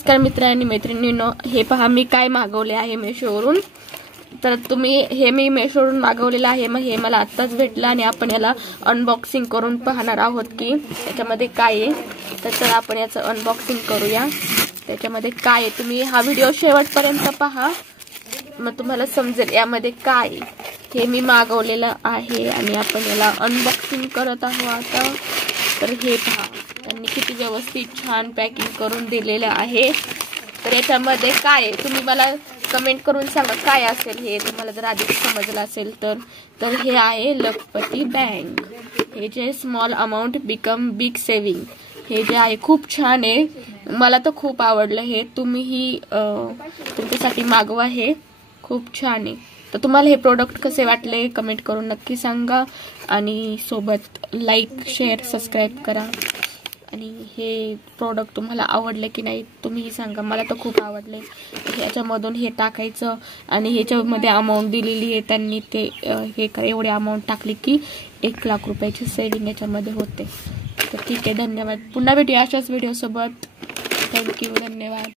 नमस्कार मित्र आणि मैत्रिणींनो, हे पहा मी काय मागवले आहे मेशोवरून। तर तुम्ही हे मी मेशोवरून मागवलेलं आहे, मग हे मला आत्ताच भेटलं आणि आपण याला अनबॉक्सिंग करून पाहणार आहोत की त्याच्यामध्ये काय आहे। तर आपण याचं अनबॉक्सिंग करूया। त्याच्यामध्ये काय आहे तुम्ही हा व्हिडिओ शेवटपर्यंत पहा, मग तुम्हाला समजेल यामध्ये काय आहे। हे मी मागवलेलं आहे आणि आपण याला अनबॉक्सिंग करत आहोत आता। तर हे पहा त्यांनी किती व्यवस्थित छान पॅकिंग करून दिलेलं आहे। तर याच्यामध्ये काय आहे तुम्ही मला कमेंट करून सांगा काय असेल हे, तुम्हाला जर आधीच समजलं असेल तर हे आहे लखपती बँक। हे जे small amount become big saving हे जे आहे खूप छान आहे, मला तर खूप आवडलं हे। तुम्हीही तुमच्यासाठी मागवा, हे खूप छान आहे। तर तुम्हाला हे प्रोडक्ट कसे वाटले कमेंट करून नक्की सांगा आणि सोबत लाईक शेअर सबस्क्राइब करा। आणि हे प्रोडक्ट तुम्हाला आवडले की नाही तुम्हीही सांगा, मला तर खूप आवडले। ह्याच्यामधून हे टाकायचं आणि ह्याच्यामध्ये अमाउंट दिलेली आहे त्यांनी, ते हे एवढे अमाउंट टाकली की 1 लाख रुपयाची सेविंग याच्यामध्ये होते। तर ठीक आहे, धन्यवाद। पुन्हा भेटूया अशाच व्हिडिओ सोबत। थँक्यू, धन्यवाद।